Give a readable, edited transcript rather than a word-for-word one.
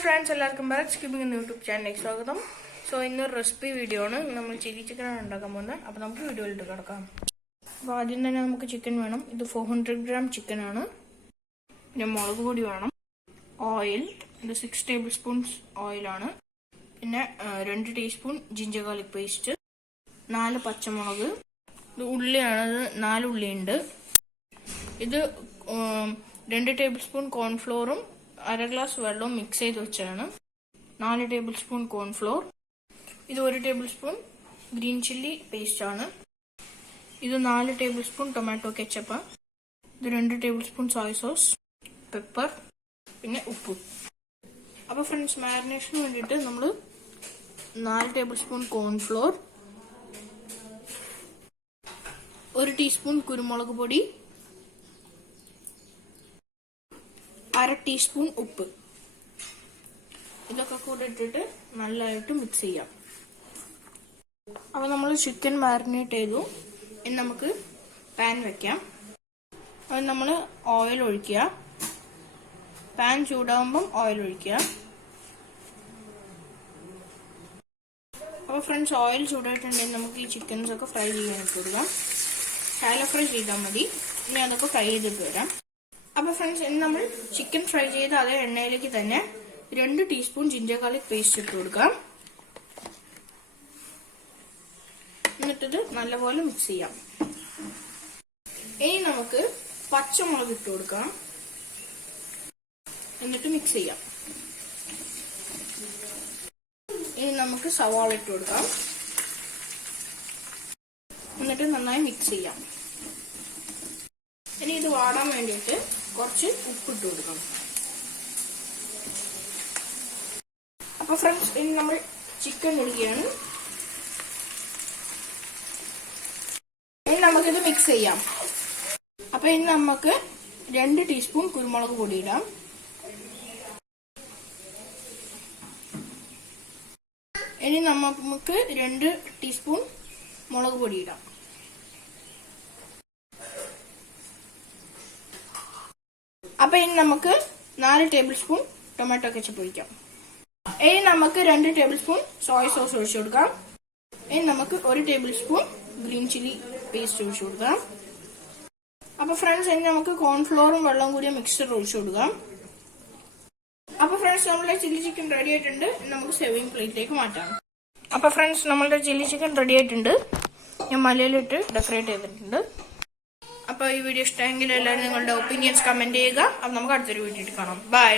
friends, welcome back to the YouTube channel. So, in the recipe video, we will chili chicken and video. Chicken 400 gram chicken oil 6 tablespoons oil 2 teaspoon ginger garlic paste 4 പച്ചമുളക് ഉള്ളിയാണ് 4 ഉള്ളി ഉണ്ട് ഇത് 2 tablespoon corn flour 1/2 glass വെള്ളം mix ചെയ്തു വെച്ചാണ് 4 tablespoon corn flour ഇത് 1 tablespoon green chilli paste ആണ് ഇത് 4 tablespoon tomato ketchup ഇത് 2 tablespoon soy sauce pepper പിന്നെ ഉപ്പ് അപ്പോൾ ഫ്രണ്ട്സ് മാരിനേഷന് വേണ്ടിയിട്ട് നമ്മൾ 4 tablespoon corn flour 1 teaspoon കുരുമുളക് പൊടി 1/2 teaspoon ഉപ്പ് ഇതൊക്കെ കൂടി ഇട്ടിട്ട് നല്ലതായിട്ട് മിക്സ് ചെയ്യാം അപ്പോൾ നമ്മൾ ചിക്കൻ മാരിനേറ്റ് ചെയ്തു ഇനി നമുക്ക് പാൻ വെക്കാം അപ്പോൾ നമ്മൾ ഓയിൽ ഒഴിക്കുക പാൻ ചൂടാവുമ്പോൾ ഓയിൽ ഒഴിക്കുക അപ്പോൾ ഫ്രണ്ട്സ് ഓയിൽ ചൂടായിട്ടുണ്ടെങ്കിൽ നമുക്ക് ഈ ചിക്കൻസ് ഒക്കെ ഫ്രൈ ചെയ്യാൻ കൊടുക്കാം ഷാലോ ഫ്രൈ ചെയ്താൽ മതി ഇനി അതൊക്കെ ഫ്രൈ ചെയ്തിട്ട് വരാം അപ്പോൾ ഫ്രണ്ട്സ് ഇനി നമ്മൾ ചിക്കൻ ഫ്രൈ ചെയ്ത അതേ എണ്ണയിലേക്ക് തന്നെ 2 ടീസ്പൂൺ ജിഞ്ചർ ഗാർലിക് പേസ്റ്റ് ഇട്ട് കൊടുക്കാം എന്നിട്ട് നല്ലപോലെ മിക്സ് ചെയ്യാം ഇനി നമുക്ക് പച്ചമുളക് ഇട്ട് കൊടുക്കാം എന്നിട്ട് മിക്സ് ചെയ്യാം ഇനി നമുക്ക് സവാള ഇട്ട് കൊടുക്കാം എന്നിട്ട് നന്നായി മിക്സ് ചെയ്യാം ഇനി ഇത് വാടാൻ വേണ്ടിയിട്ട് കുറച്ച് ഉപ്പിട്ട് കൊടുക്കാം അപ്പോൾ ഫ്രണ്ട്സ് ഇനി നമ്മൾ ചിക്കൻ ഇടുകയാണ് ഇനി നമുക്കിത് മിക്സ് ചെയ്യാം അപ്പോൾ ഇനി നമുക്ക് 2 ടീസ്പൂൺ കുരുമുളക് പൊടി ഇടാം ഇനി നമുക്ക് 2 ടീസ്പൂൺ മുളക് പൊടി ഇടാം അപ്പോൾ ഇനി നമുക്ക് 4 ടേബിൾസ്പൂൺ ടൊമാറ്റോ കെച്ചപ്പ് ഒഴിക്കാം ഇനി നമുക്ക് 2 ടേബിൾസ്പൂൺ സോയ സോസ് ഒഴിച്ചു കൊടുക്കാം ഇനി നമുക്ക് 1 ടേബിൾസ്പൂൺ ഗ്രീൻ ചില്ലി പേസ്റ്റ് ഒഴിച്ചു കൊടുക്കാം അപ്പോൾ ഫ്രണ്ട്സ് ഇനി നമുക്ക് കോൺഫ്ലോറും വെള്ളവും കൂടി മിക്സ്ചർ ഒഴിച്ചു കൊടുക്കാം അപ്പോൾ ഫ്രണ്ട്സ് നമ്മുടെ ചില്ലി ചിക്കൻ റെഡി ആയിട്ടുണ്ട് നമുക്ക് സെർവിംഗ് പ്ലേറ്റിലേക്ക് മാറ്റാം അപ്പോൾ ഫ്രണ്ട്സ് നമ്മുടെ ചില്ലി ചിക്കൻ റെഡി ആയിട്ടുണ്ട് ഞാൻ മലയിലിട്ട് ഡെക്കറേറ്റ് ചെയ്തിട്ടുണ്ട് അപ്പോൾ ഈ വീഡിയോ ഇഷ്ടമെങ്കിൽ എല്ലാവരും നിങ്ങളുടെ ഒപ്പീനിയൻസ് കമന്റ് ചെയ്യുക അപ്പോൾ നമുക്ക് അടുത്തൊരു വീഡിയോ കാണാം ബൈ